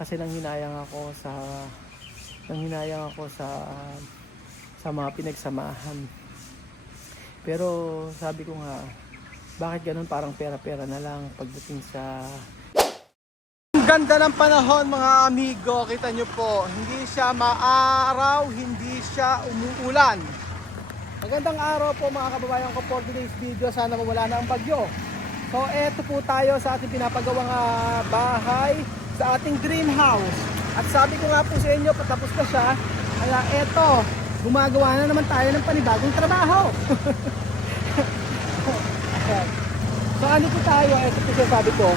Kasi nanghinayang ako sa mga pinagsamahan. Pero sabi ko nga, bakit ganun, parang pera-pera na lang pagdating sa... Ang ganda ng panahon mga amigo, kita nyo po, hindi siya maaraw, hindi siya umuulan. Magandang araw po mga kababayan ko for today's video, sana mawala na ang bagyo. So eto po tayo sa ating pinapagawang bahay, sa ating dream house. At sabi ko nga po sa inyo, patapos na siya, kaya eto, gumagawa na naman tayo ng panibagong trabaho. So ano po tayo, ito po siya sabi ko,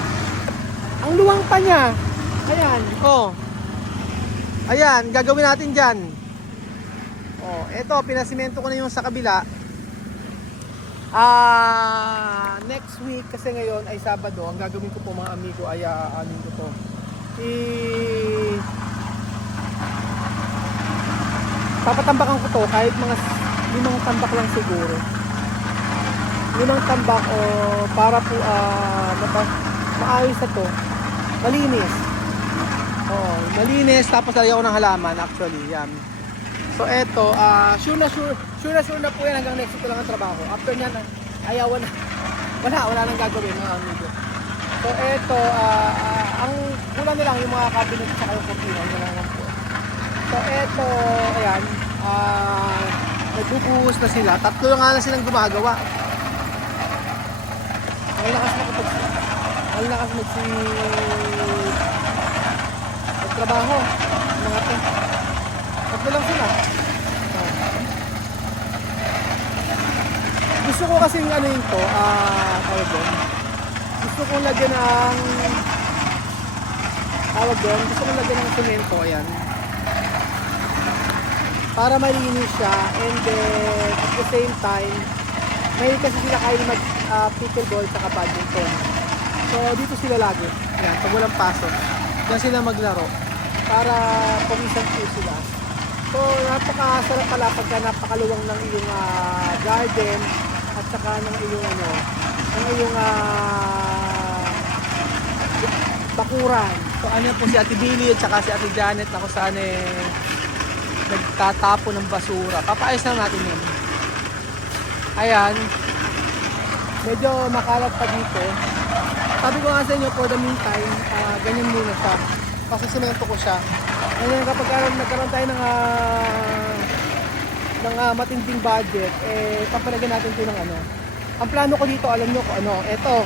ang luwang pa niya, ayan, oh, ayan, gagawin natin dyan. Oh, ito, pinasimento ko na yung sa kabila. Next week, kasi ngayon ay Sabado, ang gagawin ko po mga amigo ay anin ko to. Papatambakan ko to kahit mga 5 tambak lang siguro. 5 tambak o para po maayos na to. Malinis. Oh, malinis tapos lalagyan ko ng halaman actually, yan. So eto, sure na po yan hanggang next week lang ang trabaho. After nyan, ayaw wala nang gagawin mga amigo. So eto, ang kulang na lang yung mga cabinet sa kayong cortina, yun lang po. So eto, ayan, nagbubuhos na sila. 3 nga lang silang gumagawa. Ang lakas magtrabaho. Mga to. 3 lang sila. Gusto ko kasing ano yun to, gusto kong lagyan ng semento, ayan. Para malinis siya, and then at the same time, may kasi sila kayo pickleball sa badminton. So dito sila lagi, ayan, pag walang pasok, diyan sila maglaro, para pumisan po sila. So napakasarap pala pagka napakaluwang ng iyong garden, at saka ng iyong bakuran. So ano po si Ate Billy at saka si Ate Janet na kung saan nagtatapo ng basura. Papaayos lang natin yun. Ayan. Medyo makalat pa dito. Sabi ko nga sa inyo, for the meantime, ganyan muna siya. Kasi semento ko siya. Ngayon kapag nagkaroon tayo ng matinding budget, papalagyan natin ito ng ano. Ang plano ko dito, alam nyo kung ano, eto.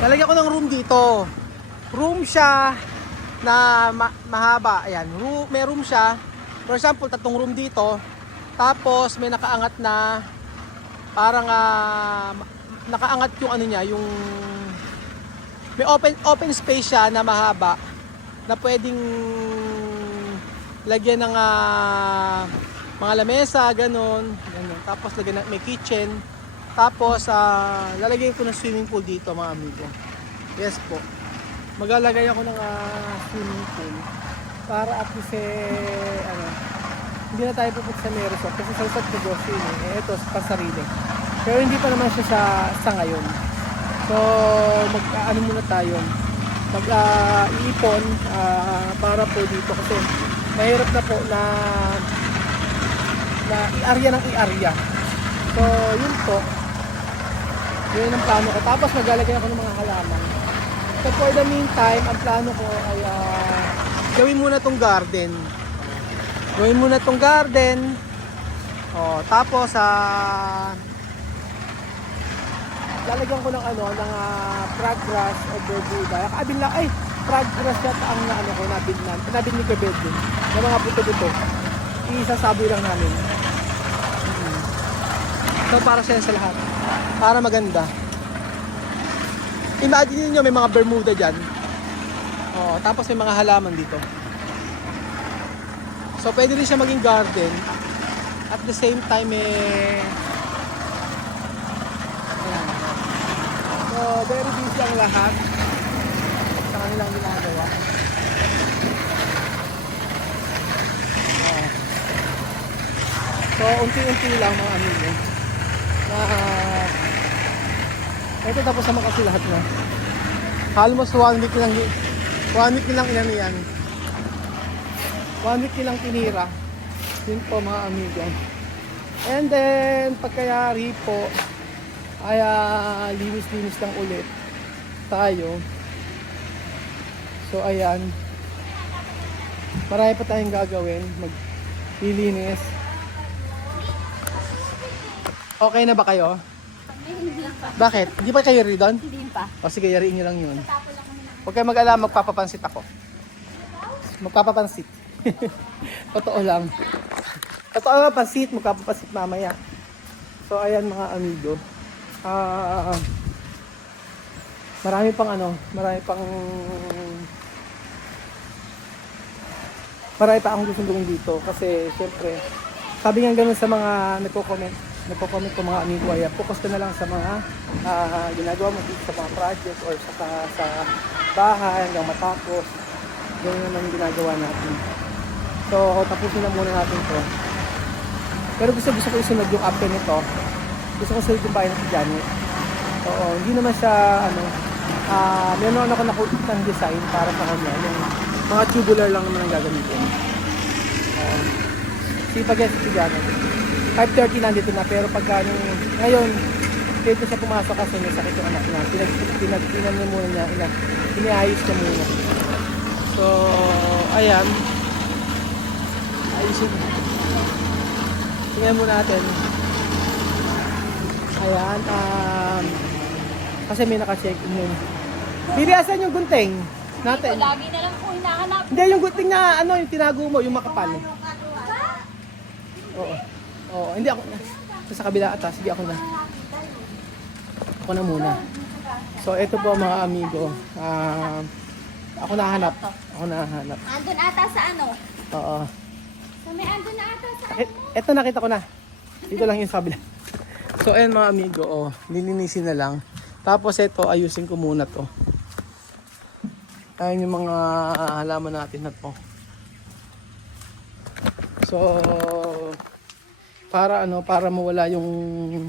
Lalagyan ko ng room dito. Room siya na mahaba. Ayan, may room siya. For example, 3 room dito. Tapos may nakaangat na parang nakaangat yung ano niya, yung may open space siya na mahaba na pwedeng lagyan ng mga lamesa, ganun. Tapos lagyan may kitchen. Tapos lalagyan ko ng swimming pool dito mga amigo. Yes po. Maglalagay ako ng swimming pool para at least hindi na tayo pupunta sa Meresort kasi sa usap negosyo yun ito sa sarili. Pero hindi pa naman siya sa ngayon. So ano muna tayo, iipon para po dito kasi mahirap na po na i-area ng i-area. So yun po, yun ang plano ko. Tapos maglalagay ako ng mga halaman. So for the meantime, ang plano ko ay gawin muna tong garden. Tapos lalagyan ko ng frog grass o bermuda. Frog grass yata ang nabid ni Quebec din. Yung mga buto-buto. Isasaboy lang namin. So para siya sa lahat. Para maganda. Imagine niyo may mga bermuda dyan. Tapos may mga halaman dito. So pwede rin siya maging garden. At the same time ayan. So very busy ang lahat sa kanilang ginagawa. So unti-unti lang mga amigo. Ito tapos naman kasi lahat na. Almost 1 week lang 1 week nilang ilan yan. 1 week nilang tinira. Yun po mga amigo. And then, pagkayari po, ay linis-linis lang ulit tayo. So, ayan. Marami pa tayong gagawin. Maglilinis. Okay na ba kayo? Bakit? Hindi pa kayo ready doon? Hindi pa. O sige, yariin nyo lang yun. Huwag kayo mag-alala, magpapapansit ako. Magpapapansit. Totoo lang. Totoo lang, pansit, magpapapansit mamaya. So, ayan mga amigo. Marami pang marami pa akong gustong gawin dito. Kasi, syempre, sabi nga ganun sa mga nagko-comment ko mga amigo, ay focus ka na lang sa mga ginagawa mo dito sa mga project or sa bahay hanggang matapos. Ganyan naman yung ginagawa natin. So, tapusin na muna natin to. Pero gusto ko isunod yung after nito. Gusto ko sunod yung bahay ng Janet. Oo, hindi naman siya, meron ako nakukita ng design para sa kanya. Yung mga tubular lang naman ang gagamitin. Sipag yan si Janet. 5:30 nandito na, pero pagka ngayon, dito siya pumasok kasi may sakit yung anak niya. Pinagpinan niya muna niya, iniayos niya muna. So, ayan. Ayusin. Tingnan muna natin. Ayan, kasi may naka-check-in yun. Diri, asan yung gunting natin? Lagi na lang po hinahanap. Hindi, yung gunting na, yung tinago mo, yung makapal. Oo. Oo, hindi ako na. Sa kabila ata, sige ako na. Ako na muna. So, ito po mga amigo. Ako nahanap. Andun ata sa ano? Oo. So may andun na ata sa Ito nakita ko na. Dito lang yung sa kabila. So, ayan mga amigo, nilinisin na lang. Tapos ito, ayusin ko muna to. Ayan yung mga halaman natin na to. So, para mawala yung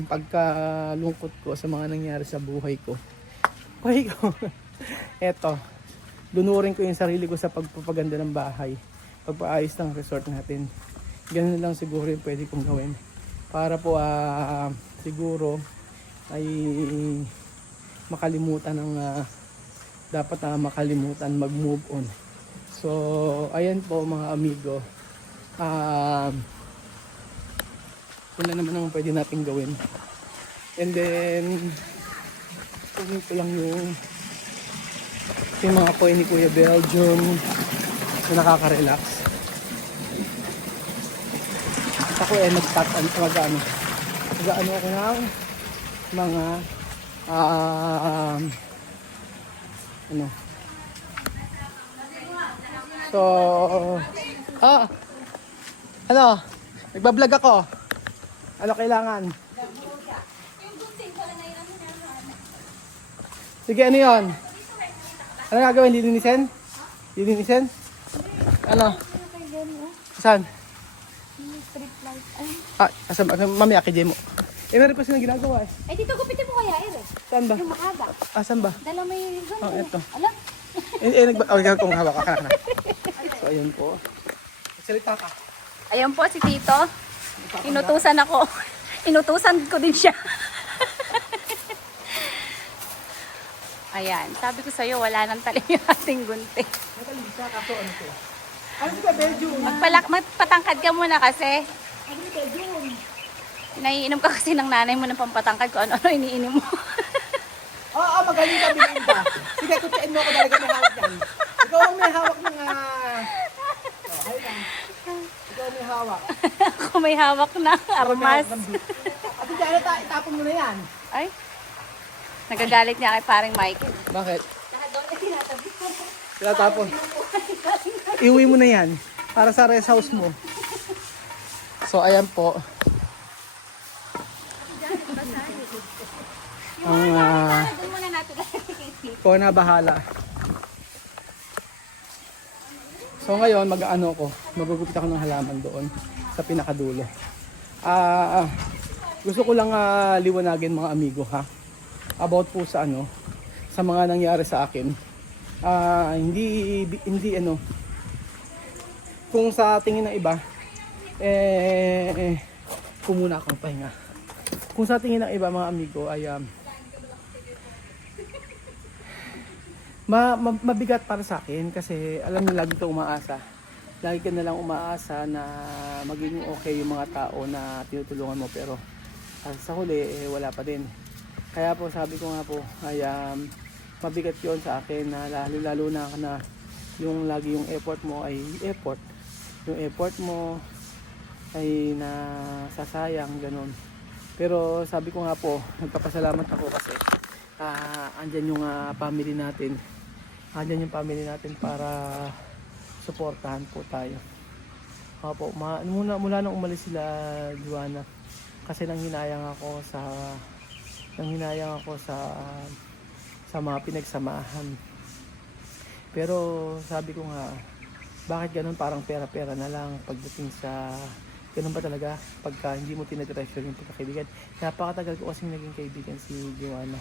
pagkalungkot ko sa mga nangyari sa buhay ko. Eto, lunurin ko yung sarili ko sa pagpapaganda ng bahay, pagpaayos ng resort natin. Ganun lang siguro yung pwede kong gawin. Para po siguro ay makalimutan ng dapat na makalimutan, mag-move on. So, ayan po mga amigo. Wala naman ang pwede natin gawin. And then, kunin ko lang yung mga coin ni Kuya Belgium na nakaka-relax. Ako mag-ano ako ng mga so nagbablog ako. Ano kailangan? Sige, ano yun? Ano gagawin? Lilinisin? Ano? Saan? street light. Asan ba? Mamaya kay mo. Meron pa silang ginagawa eh. Ay, dito gupitin mo kaya, Ere. Saan ba? Yung makaba. Saan ba? Dala mo yung ganun. Ito. Alam? Kung hawak ka na. So, ayun po. Salita ka. Ayun po si Tito. Inutusan ako. Inutusan ko din siya. Ayan. Sabi ko sa'yo, wala nang talim yung ating gunting. Nakalisa kaso ano to? Ano ka, Belgium? Magpatangkad ka muna kasi. Ano ka, Belgium? Naiinom ka kasi ng nanay mo ng pampatangkad ko. Ano iniinom mo? Oo, magaling ka, Belinda. Sige, kutsain mo ako dahil may hawak yan. Ikaw ang may hawak ng ayun lang. Ikaw ang may hawak. Ako may hawak na armas. Ate Janet, itapon mo na yan. Ay, nagagalit niya kay paring Michael. Bakit? Lahat doon ay tinatabi ko. Tinatapon. Iuwi mo na yan. Para sa rest house mo. So, ayan po. Ang Doon muna natin. ko na bahala. So ngayon magugupit ako ng halaman doon sa pinakadulo. Gusto ko lang liwanagin mga amigo ha. About po sa sa mga nangyari sa akin. hindi ano, kung sa tingin ng iba, kung muna akong pahinga. Kung sa tingin ng iba mga amigo ay mabigat para sa akin kasi alam niyo lagi ka umaasa. Lagi ka na lang umaasa na magiging okay yung mga tao na tinutulungan mo pero sa huli wala pa din. Kaya po sabi ko nga po ay mabigat yon sa akin na lalo na yung lagi yung effort mo ay effort. Yung effort mo ay nasasayang ganun. Pero sabi ko nga po, nagpapasalamat ako kasi andyan yung family natin. Andyan yung family natin para suportahan po tayo. Opo, mula nang umalis sila Juana kasi nanghinayang ako sa mga pinagsamahan. Pero sabi ko nga, bakit ganun parang pera-pera na lang pagdating sa ganun ba talaga pagka hindi mo tinatreasure yung pagkakaibigan. Napakatagal ko kasing naging kaibigan si Joanna.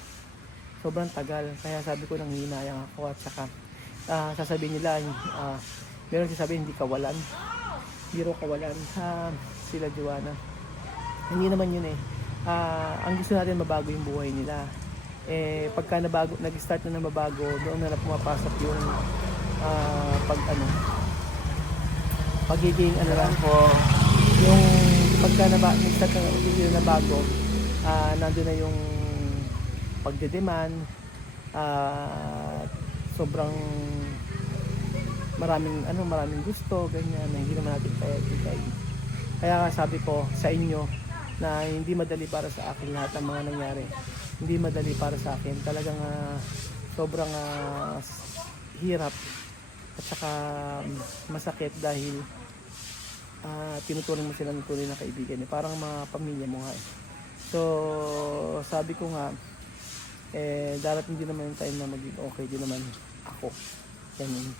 Sobrang tagal. Kaya sabi ko nanghihinayang ako at saka sasabihin nila meron sasabihin hindi kawalan. Hindi raw kawalan sila Joanna. Hindi naman yun ang gusto natin mabago yung buhay nila. Pagka nag-start na mabago, doon na pumapasok yung pagiging lang po yung pagka nag-start na bago, nandun na yung pagdedemand, sobrang maraming gusto, ganyan, na hindi naman natin kaya. Kaya sabi ko sa inyo na hindi madali para sa akin lahat ng mga nangyari. Hindi madali para sa akin. Talagang sobrang hirap at saka masakit dahil tinuturing mo sila ng tunay na kaibigan. Parang mga pamilya mo nga. So, sabi ko nga, darating din naman yung time na maging okay din naman ako. Ganun.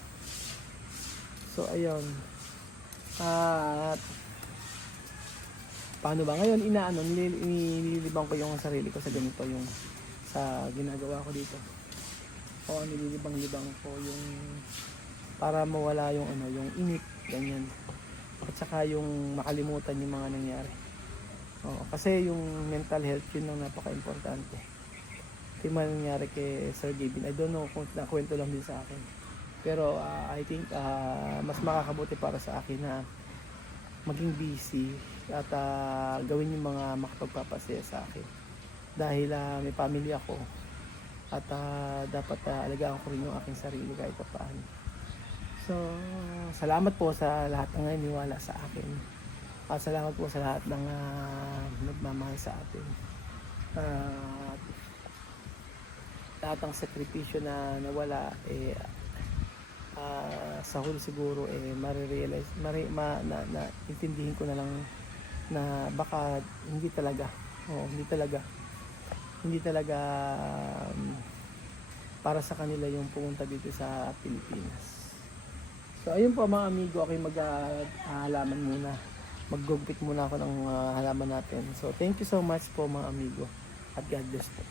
So, ayun. At paano ba? Ngayon, nililibang ko yung sarili ko sa ganito, yung sa ginagawa ko dito. O, nililibang-libang ko yung para mawala yung yung init, ganyan. At saka yung makalimutan yung mga nangyari. Kasi yung mental health, yun ang napaka-importante. Ito yung nangyari kay Sir Gavin. I don't know kung nakwento lang din sa akin. Pero I think mas makakabuti para sa akin na maging busy at gawin yung mga makapagpapasaya sa akin. Dahil may family ako at dapat alagaan ko rin yung aking sarili kahit paano. So, salamat po sa lahat ng naniniwala sa akin. At salamat po sa lahat ng nagmamahal sa atin. Lahat ng sakripisyo na nawala sa huli siguro marirealize intindihin ko na lang na baka hindi talaga para sa kanila yung pumunta dito sa Pilipinas. So ayun po mga amigo, ako'y mag-halaman muna. Maggugpit muna ako ng halaman natin. So thank you so much po mga amigo at God bless po.